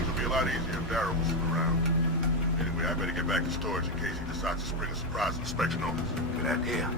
things would be a lot easier if Darrow was around. Anyway, I better get back to storage in case he decides to spring a surprise inspection on us. Good idea.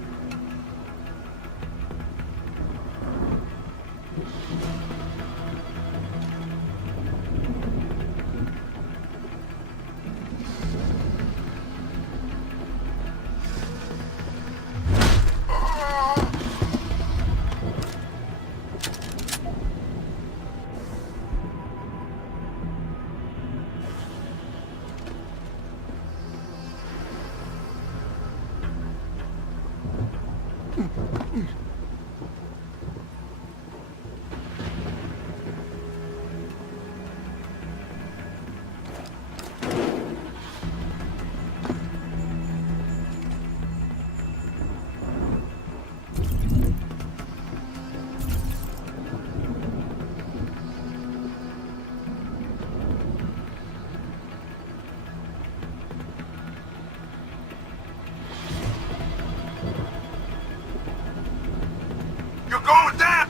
You're going down!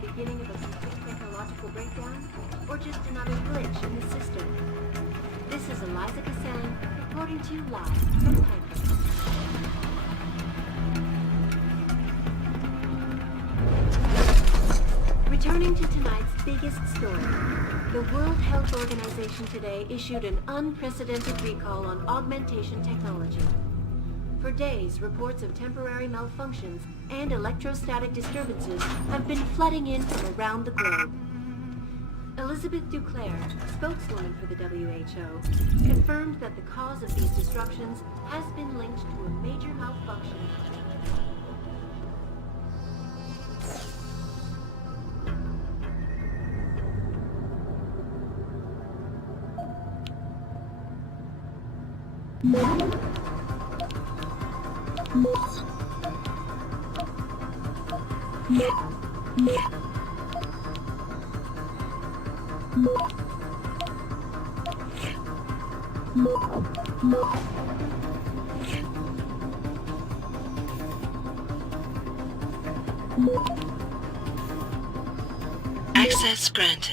Beginning of a complete technological breakdown, or just another glitch in the system? This is Eliza Cassell reporting to you live from Piper. Returning to tonight's biggest story, the World Health Organization today issued an unprecedented recall on augmentation technology. For days, reports of temporary malfunctions and electrostatic disturbances have been flooding in from around the globe. Elizabeth Duclair, spokeswoman for the WHO, confirmed that the cause of these disruptions has been linked to a major malfunction. Access granted.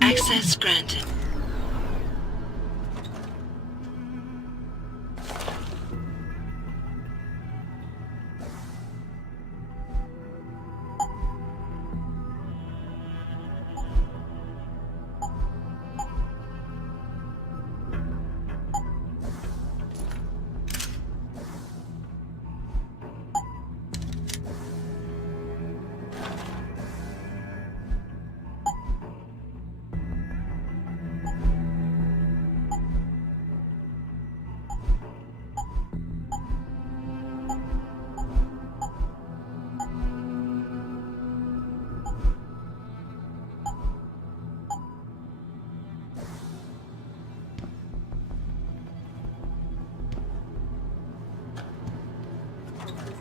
Access granted.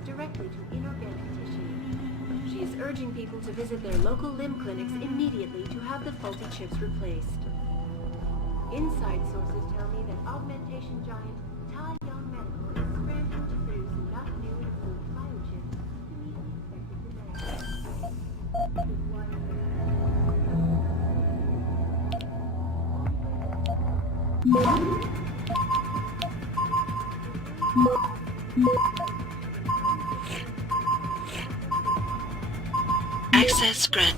Directly to inorganic tissue. She is urging people to visit their local limb clinics immediately to have the faulty chips replaced. Inside sources tell me that augmentation giant Tai Young Medical is scrambling to produce enough new and improved biochips to meet the expected demand. Access granted.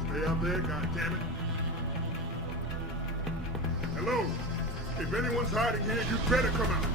Stay up there, goddammit. Hello? If anyone's hiding here, you better come out.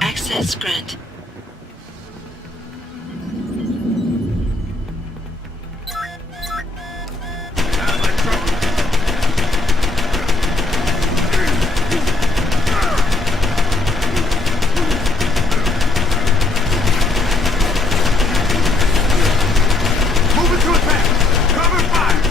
Access granted. Moving to attack! Cover fire!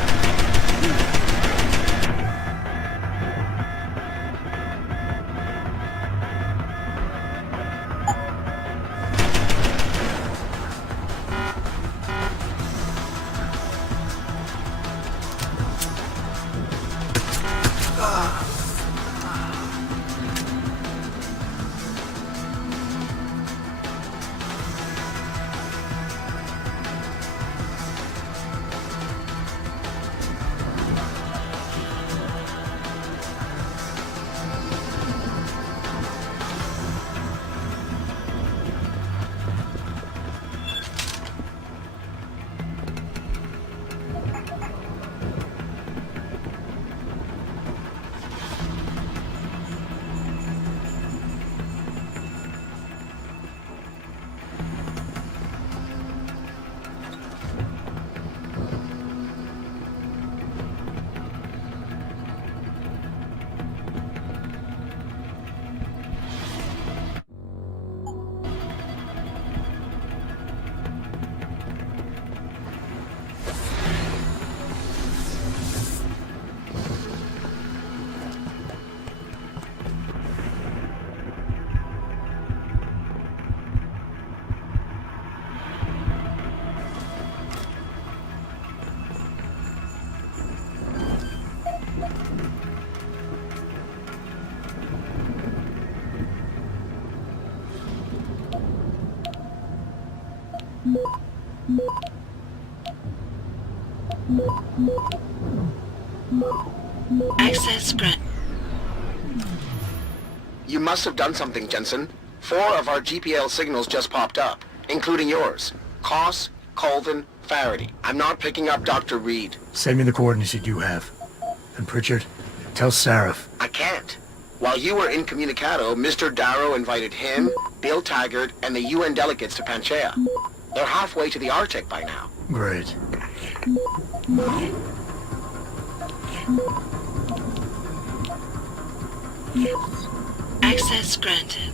Access granted. You must have done something, Jensen. 4 of our GPL signals just popped up, including yours. Koss, Colvin, Faraday. I'm not picking up Dr. Reed. Send me the coordinates you do have. And Pritchard, tell Sarif. I can't. While you were incommunicado, Mr. Darrow invited him, Bill Taggart, and the UN delegates to Panchea. They're halfway to the Arctic by now. Great. Access granted.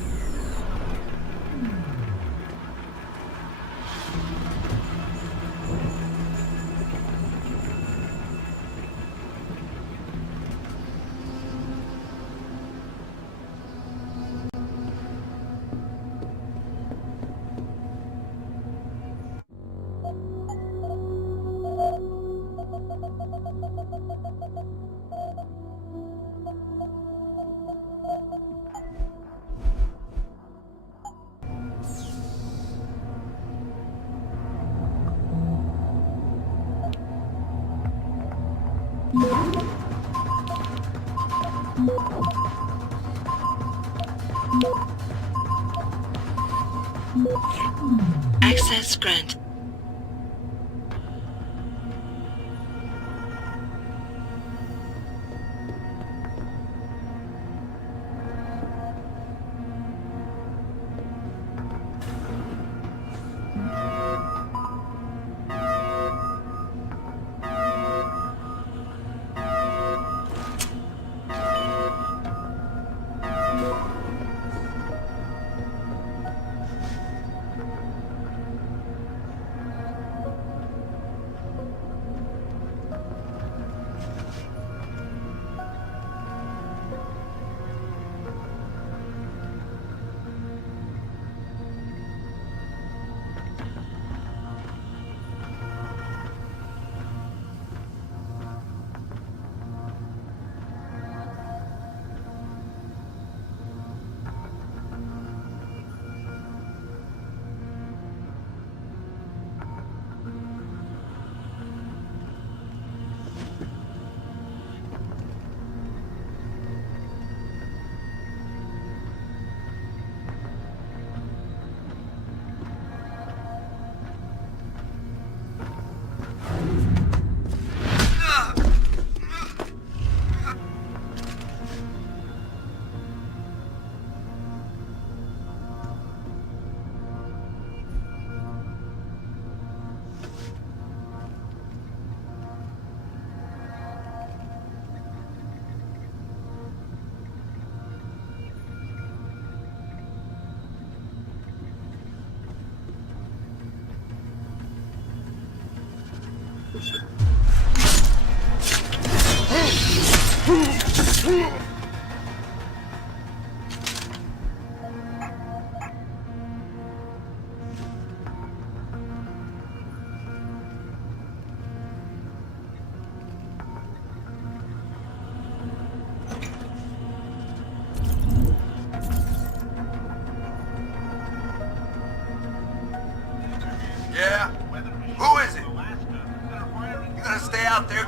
Access granted.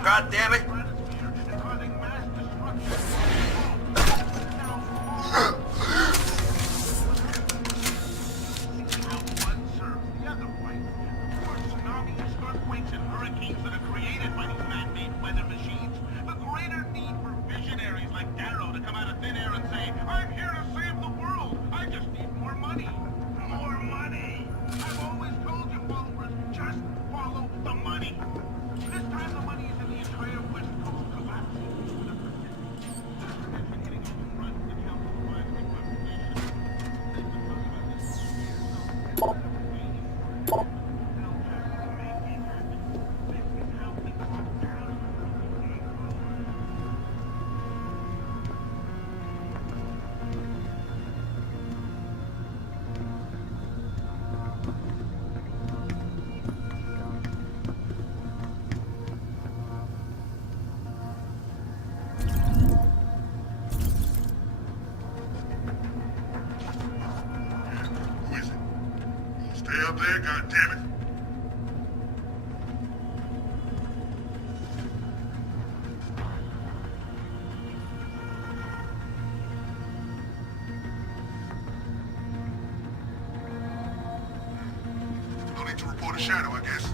God damn it! Who is it? Stay up there, goddammit. No need to report a shadow, I guess.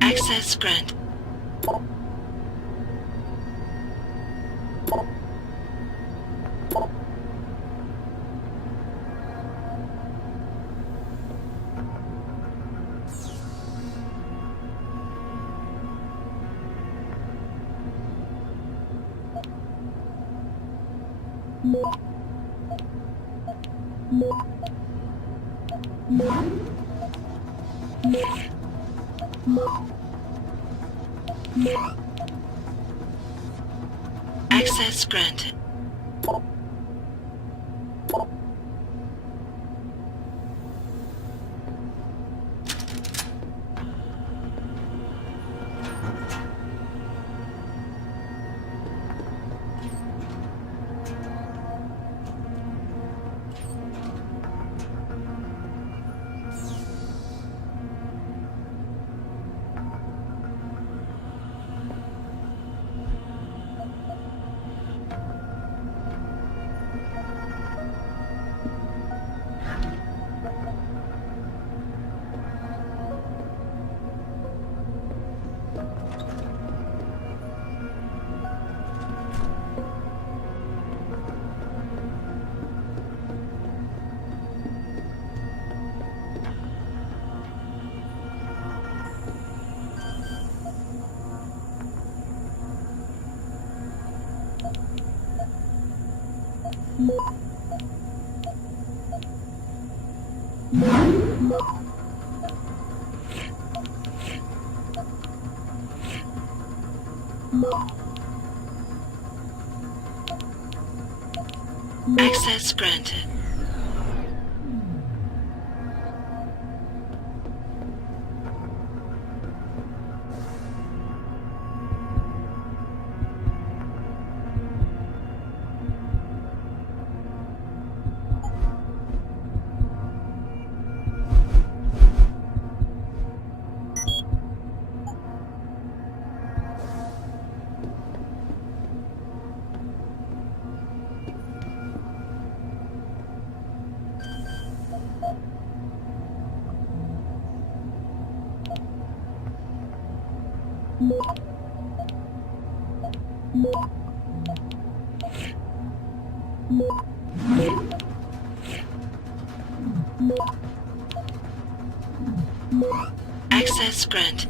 Access granted. Access granted. Access granted. Access granted.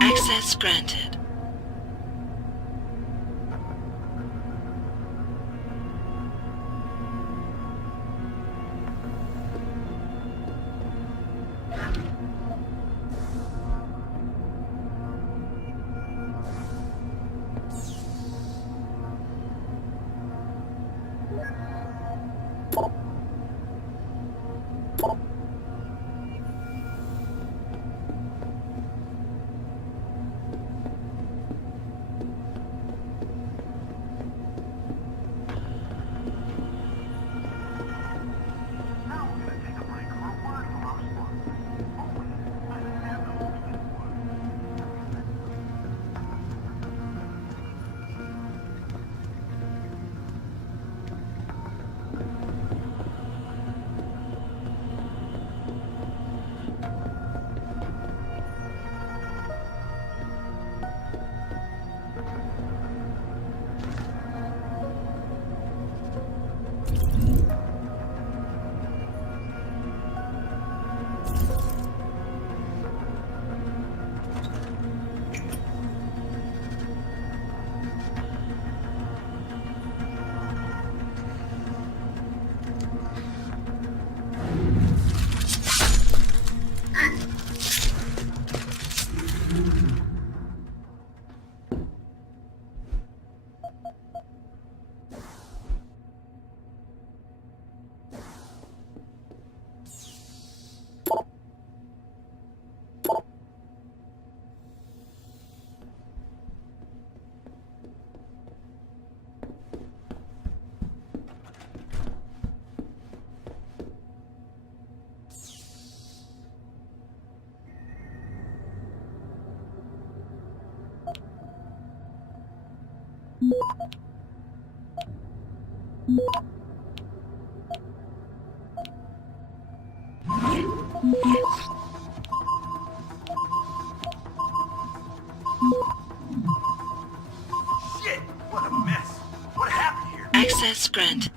Access granted. Shit! What a mess! What happened here? Access granted.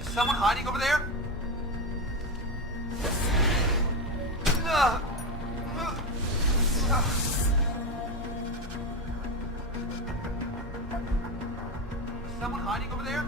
Is someone hiding over there? Is someone hiding over there?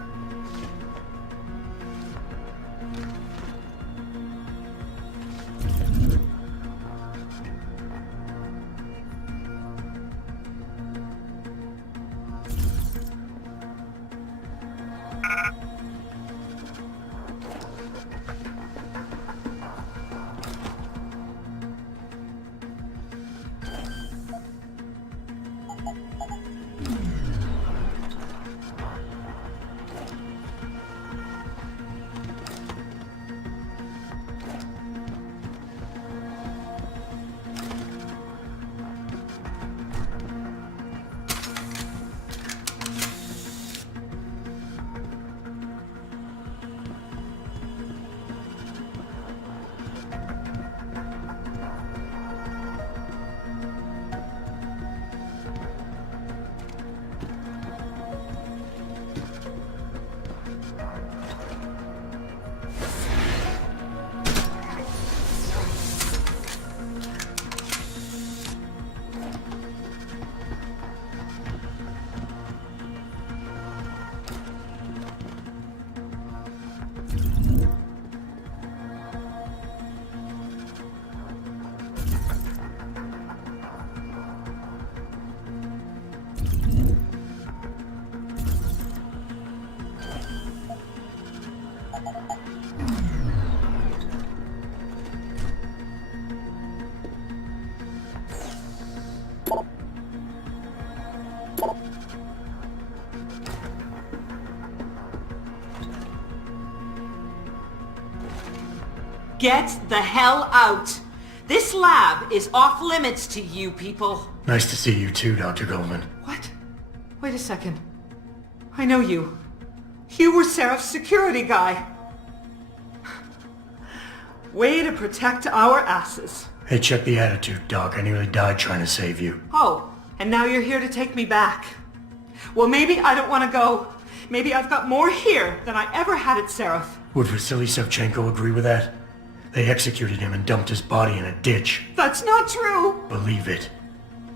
Get the hell out! This lab is off limits to you people. Nice to see you too, Dr. Goldman. What? Wait a second. I know you. You were Seraph's security guy. Way to protect our asses. Hey, check the attitude, Doc. I nearly died trying to save you. Oh, and now you're here to take me back. Well, maybe I don't want to go. Maybe I've got more here than I ever had at Seraph. Would Vasily Savchenko agree with that? They executed him and dumped his body in a ditch. That's not true! Believe it.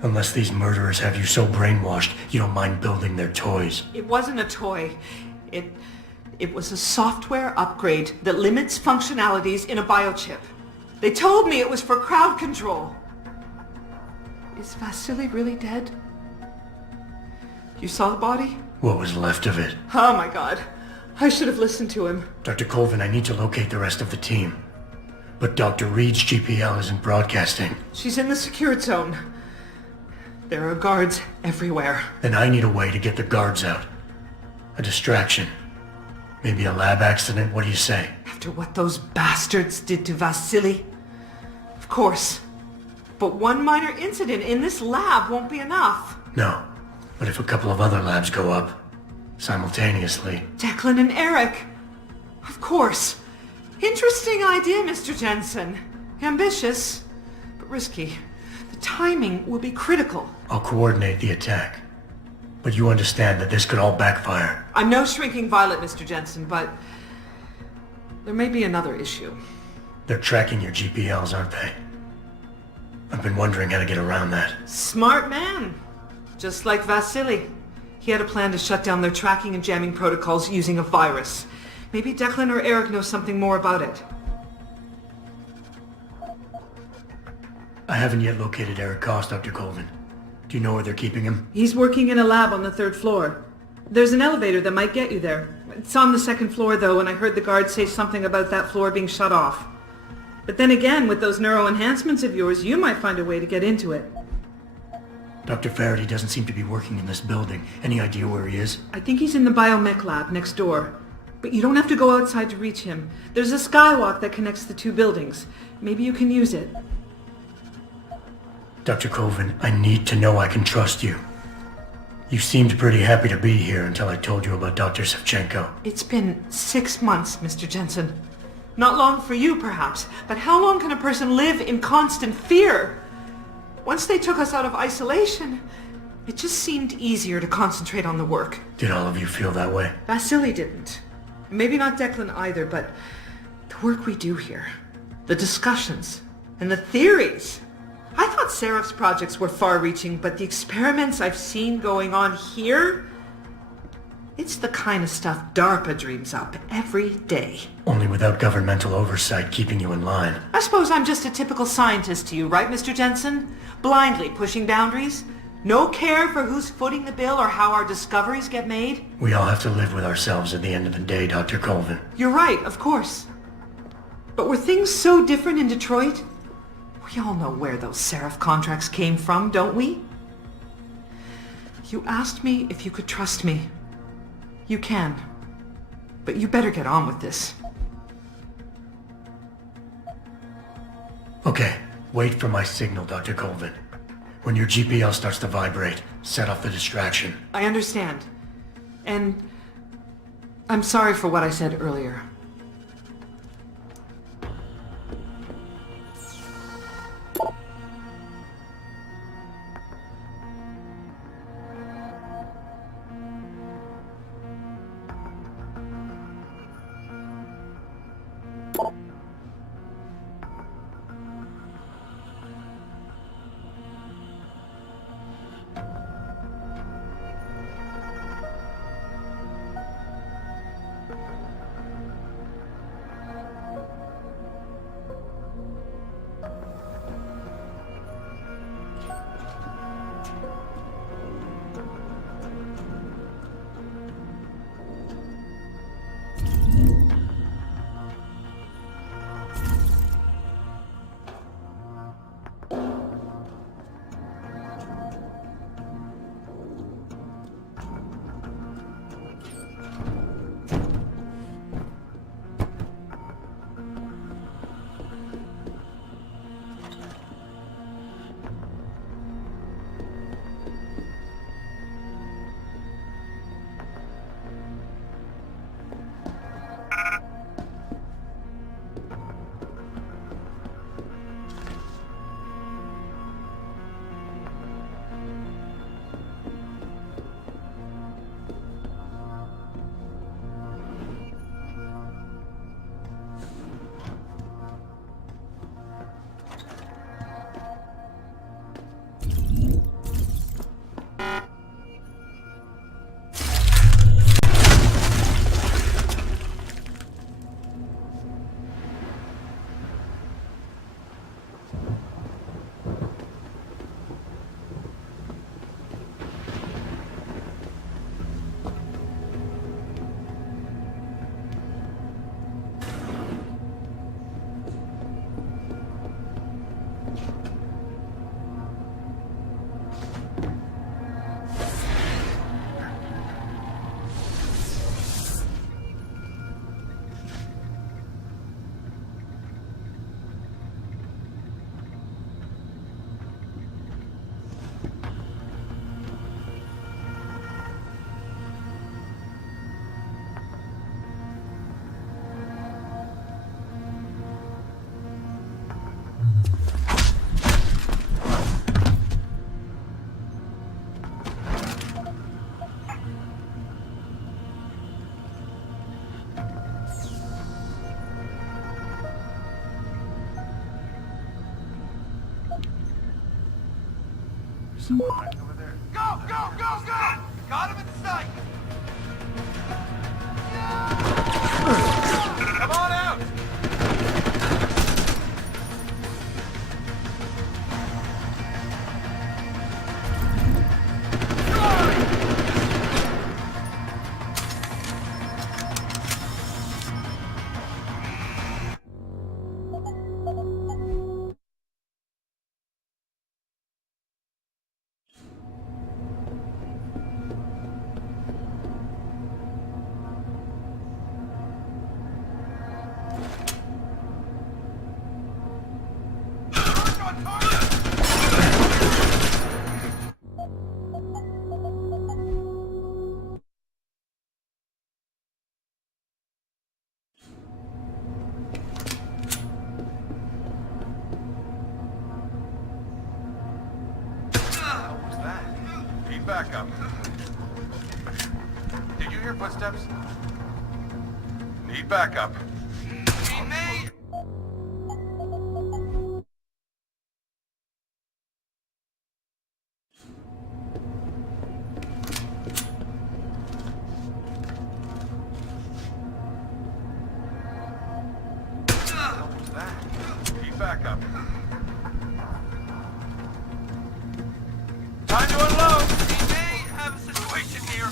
Unless these murderers have you so brainwashed, you don't mind building their toys. It wasn't a toy. It was a software upgrade that limits functionalities in a biochip. They told me it was for crowd control. Is Vasily really dead? You saw the body? What was left of it? Oh my god. I should have listened to him. Dr. Colvin, I need to locate the rest of the team. But Dr. Reed's GPL isn't broadcasting. She's in the secured zone. There are guards everywhere. Then I need a way to get the guards out. A distraction. Maybe a lab accident, what do you say? After what those bastards did to Vasily? Of course. But one minor incident in this lab won't be enough. No. But if a couple of other labs go up, simultaneously... Declan and Eric. Of course. Interesting idea, Mr. Jensen. Ambitious, but risky. The timing will be critical. I'll coordinate the attack. But you understand that this could all backfire. I'm no shrinking violet, Mr. Jensen, but there may be another issue. They're tracking your GPLs, aren't they? I've been wondering how to get around that. Smart man. Just like Vasily. He had a plan to shut down their tracking and jamming protocols using a virus. Maybe Declan or Eric know something more about it. I haven't yet located Eric Koss, Dr. Colvin. Do you know where they're keeping him? He's working in a lab on the 3rd floor. There's an elevator that might get you there. It's on the 2nd floor, though, and I heard the guard say something about that floor being shut off. But then again, with those neuro enhancements of yours, you might find a way to get into it. Dr. Faraday doesn't seem to be working in this building. Any idea where he is? I think he's in the biomech lab next door. But you don't have to go outside to reach him. There's a skywalk that connects the 2 buildings. Maybe you can use it. Dr. Colvin, I need to know I can trust you. You seemed pretty happy to be here until I told you about Dr. Savchenko. It's been 6 months, Mr. Jensen. Not long for you, perhaps, but how long can a person live in constant fear? Once they took us out of isolation, it just seemed easier to concentrate on the work. Did all of you feel that way? Vasily didn't. Maybe not Declan either, but the work we do here, the discussions, and the theories. I thought Seraph's projects were far-reaching, but the experiments I've seen going on here, it's the kind of stuff DARPA dreams up every day. Only without governmental oversight keeping you in line. I suppose I'm just a typical scientist to you, right, Mr. Jensen? Blindly pushing boundaries? No care for who's footing the bill or how our discoveries get made? We all have to live with ourselves at the end of the day, Dr. Colvin. You're right, of course. But were things so different in Detroit? We all know where those Seraph contracts came from, don't we? You asked me if you could trust me. You can. But you better get on with this. Okay, wait for my signal, Dr. Colvin. When your GPL starts to vibrate, set off the distraction. I understand. And I'm sorry for what I said earlier. Over there. Go, go, go, go! Got him in sight! Come on out! Need backup. Did you hear footsteps? Need backup. Need me! What was that? Need backup. Time to unload! We may have a situation here.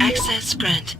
Access grant.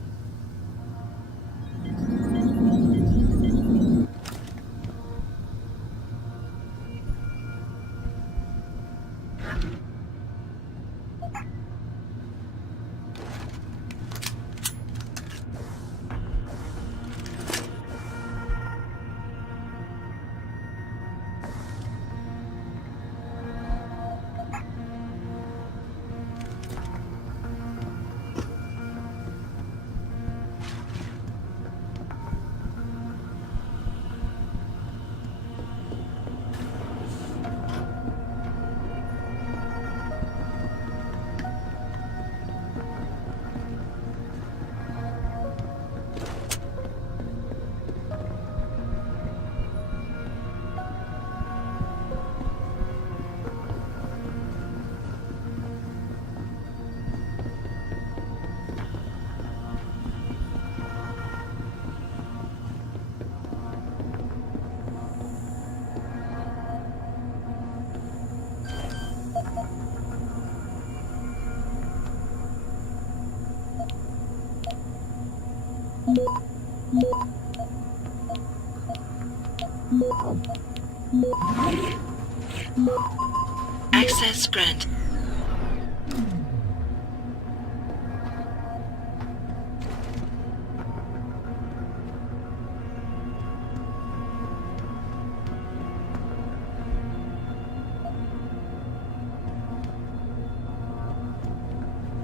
Access grant.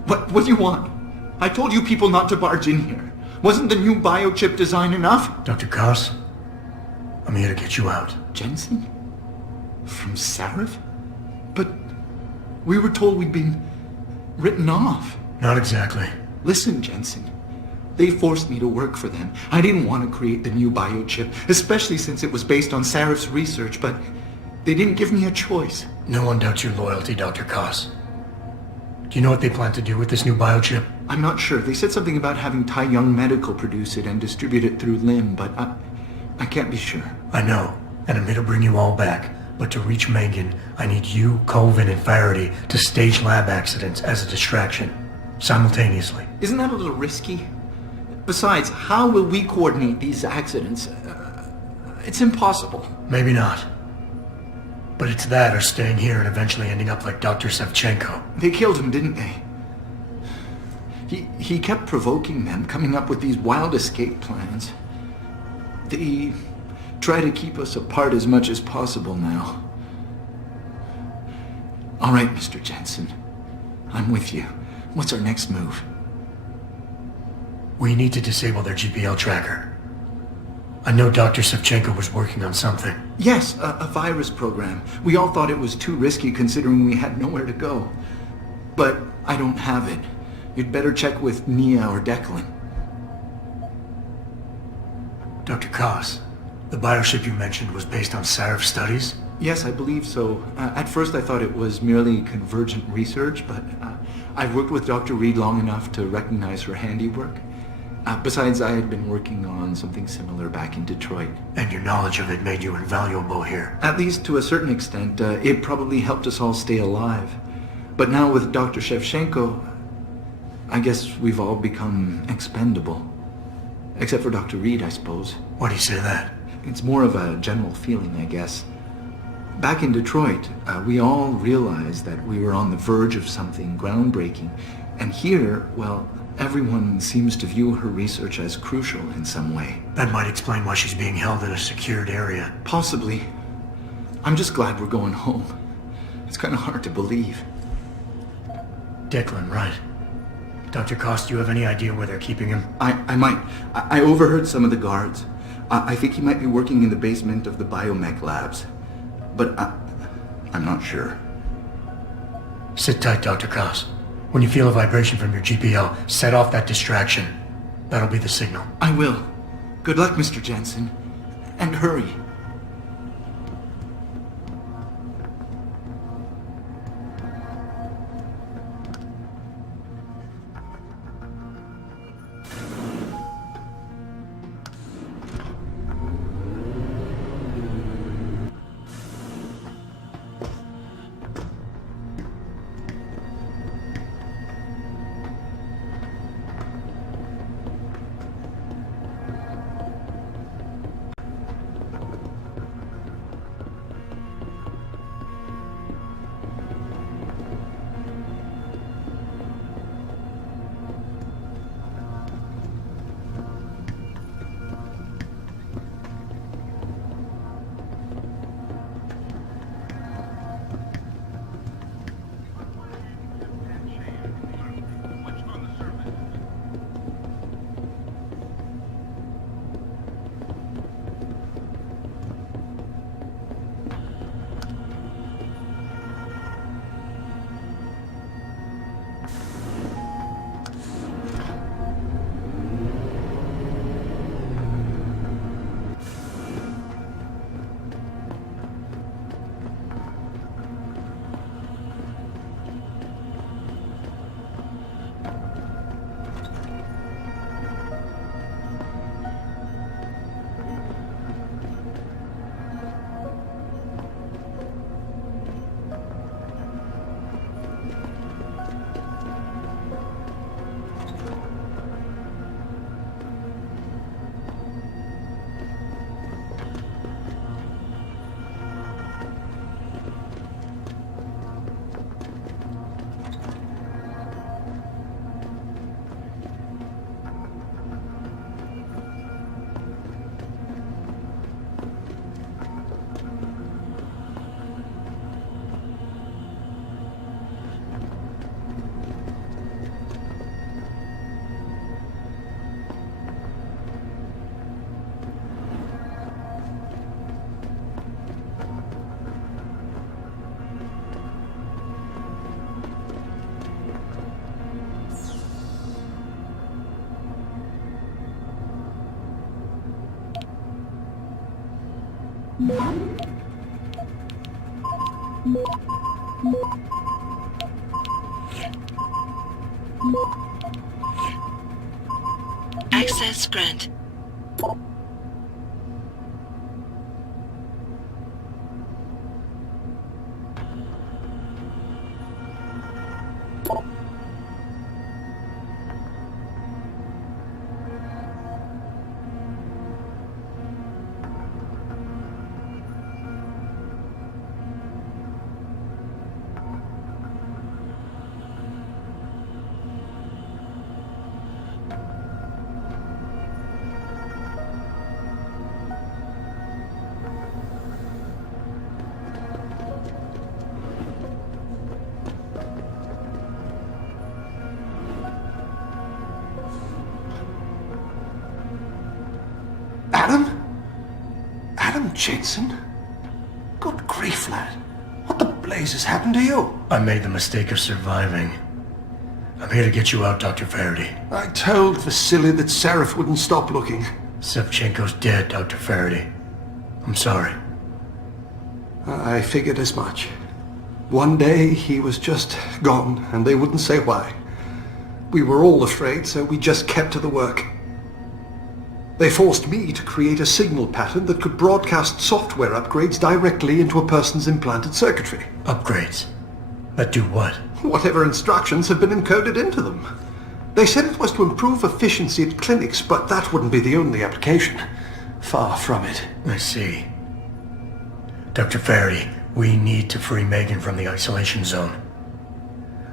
What do you want? I told you people not to barge in here. Wasn't the new biochip design enough? Dr. Koss, I'm here to get you out. Jensen? From Sarif? But we were told we'd been written off. Not exactly. Listen, Jensen. They forced me to work for them. I didn't want to create the new biochip, especially since it was based on Sarif's research, but they didn't give me a choice. No one doubts your loyalty, Dr. Koss. Do you know what they plan to do with this new biochip? I'm not sure. They said something about having Tai Young Medical produce it and distribute it through Lim, but I can't be sure. I know, and I'm here to bring you all back. But to reach Megan, I need you, Colvin, and Faraday to stage lab accidents as a distraction, simultaneously. Isn't that a little risky? Besides, how will we coordinate these accidents? It's impossible. Maybe not. But it's that or staying here and eventually ending up like Dr. Savchenko. They killed him, didn't they? He kept provoking them, coming up with these wild escape plans. They try to keep us apart as much as possible now. All right, Mr. Jensen. I'm with you. What's our next move? We need to disable their GPL tracker. I know Dr. Savchenko was working on something. Yes, a virus program. We all thought it was too risky considering we had nowhere to go. But I don't have it. You'd better check with Nia or Declan. Dr. Koss, the biochip you mentioned was based on Sarif's studies? Yes, I believe so. At first I thought it was merely convergent research, but I've worked with Dr. Reed long enough to recognize her handiwork. Besides, I had been working on something similar back in Detroit. And your knowledge of it made you invaluable here. At least to a certain extent, it probably helped us all stay alive. But now with Dr. Shevchenko, I guess we've all become expendable. Except for Dr. Reed, I suppose. Why do you say that? It's more of a general feeling, I guess. Back in Detroit, we all realized that we were on the verge of something groundbreaking. And here, well, everyone seems to view her research as crucial in some way. That might explain why she's being held in a secured area. Possibly. I'm just glad we're going home. It's kind of hard to believe. Declan, right. Dr. Koss, do you have any idea where they're keeping him? I might. I overheard some of the guards. I think he might be working in the basement of the biomech labs. But I'm not sure. Sit tight, Dr. Koss. When you feel a vibration from your GPL, set off that distraction. That'll be the signal. I will. Good luck, Mr. Jensen. And hurry. Access grant. Adam Jensen? Good grief, lad. What the blazes happened to you? I made the mistake of surviving. I'm here to get you out, Dr. Faraday. I told Vasily that Seraph wouldn't stop looking. Sevchenko's dead, Dr. Faraday. I'm sorry. I figured as much. One day he was just gone, and they wouldn't say why. We were all afraid, so we just kept to the work. They forced me to create a signal pattern that could broadcast software upgrades directly into a person's implanted circuitry. Upgrades? That do what? Whatever instructions have been encoded into them. They said it was to improve efficiency at clinics, but that wouldn't be the only application. Far from it. I see. Dr. Faraday, we need to free Megan from the isolation zone.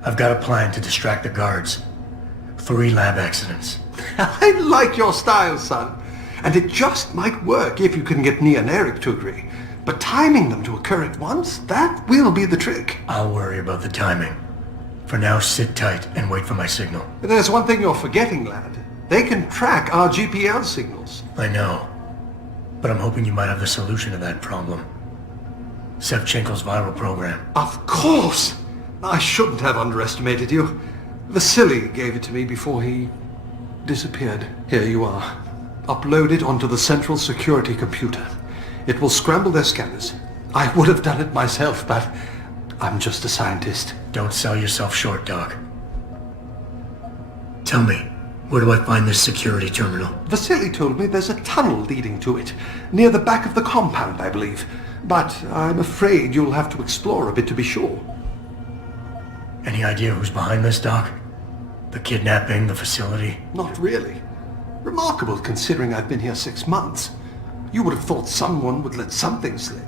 I've got a plan to distract the guards. 3 lab accidents. I like your style, son. And it just might work if you can get Nia and Eric to agree. But timing them to occur at once, that will be the trick. I'll worry about the timing. For now, sit tight and wait for my signal. There's one thing you're forgetting, lad. They can track our GPL signals. I know. But I'm hoping you might have the solution to that problem. Sevchenko's viral program. Of course! I shouldn't have underestimated you. Vasily gave it to me before he disappeared. Here you are. Uploaded onto the central security computer. It will scramble their scanners. I would have done it myself, but I'm just a scientist. Don't sell yourself short, Doc. Tell me, where do I find this security terminal? Vasily told me there's a tunnel leading to it, near the back of the compound, I believe. But I'm afraid you'll have to explore a bit to be sure. Any idea who's behind this, Doc? The kidnapping, the facility? Not really. Remarkable considering I've been here 6 months. You would have thought someone would let something slip.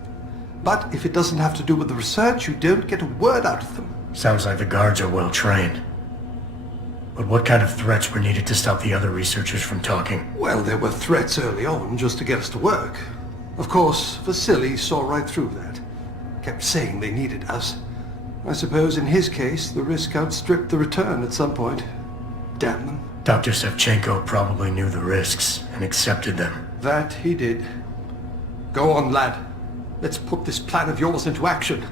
But if it doesn't have to do with the research, you don't get a word out of them. Sounds like the guards are well trained. But what kind of threats were needed to stop the other researchers from talking? Well, there were threats early on just to get us to work. Of course, Vasily saw right through that. Kept saying they needed us. I suppose in his case, the risk outstripped the return at some point. Damn them. Dr. Sevchenko probably knew the risks and accepted them. That he did. Go on, lad. Let's put this plan of yours into action.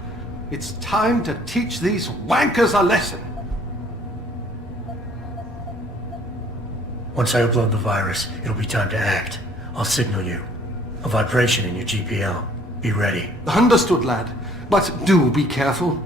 It's time to teach these wankers a lesson. Once I upload the virus, it'll be time to act. I'll signal you. A vibration in your GPL. Be ready. Understood, lad. But do be careful.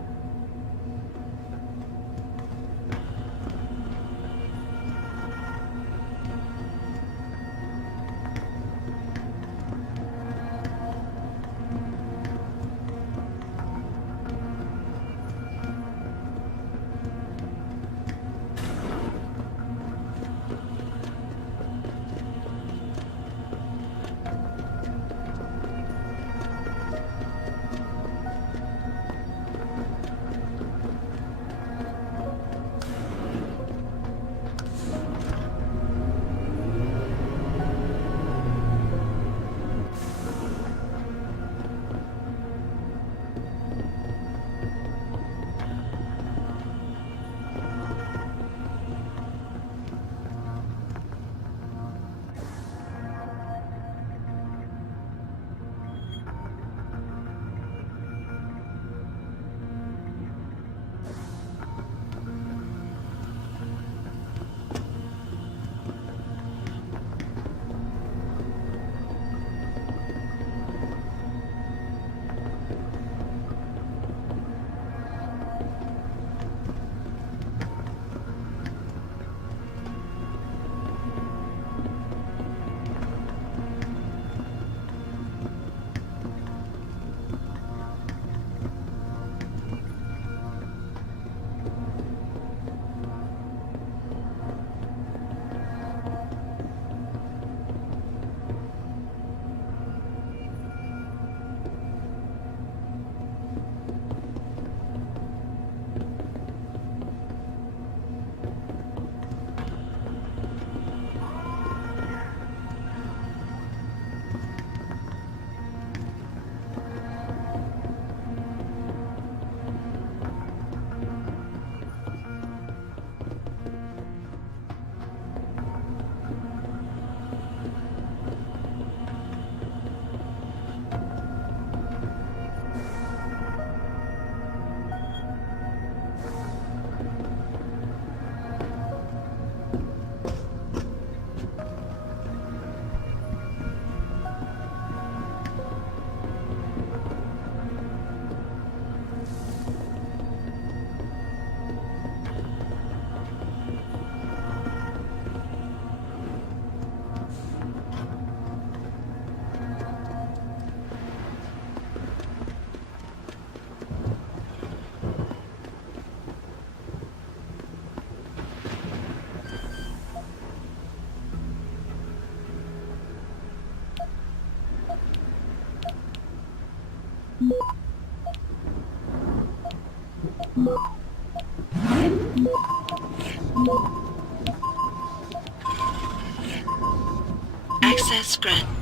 Access granted.